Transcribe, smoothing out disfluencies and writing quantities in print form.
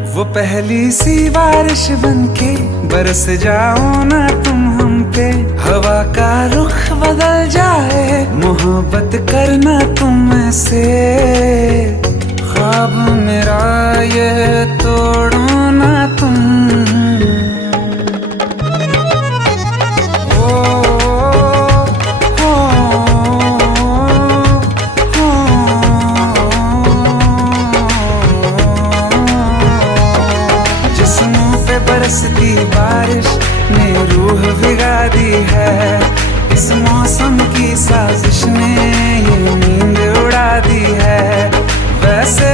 वो पहली सी बारिश बनके बरस जाओ ना तुम हम पे, हवा का रुख बदल जाए, मोहब्बत करना तुम से। ख्वाब मेरा ये तोड़ो ना तुम। बरसती बारिश ने रूह भिगा दी है, इस मौसम की साजिश ने ये नींद उड़ा दी है। वैसे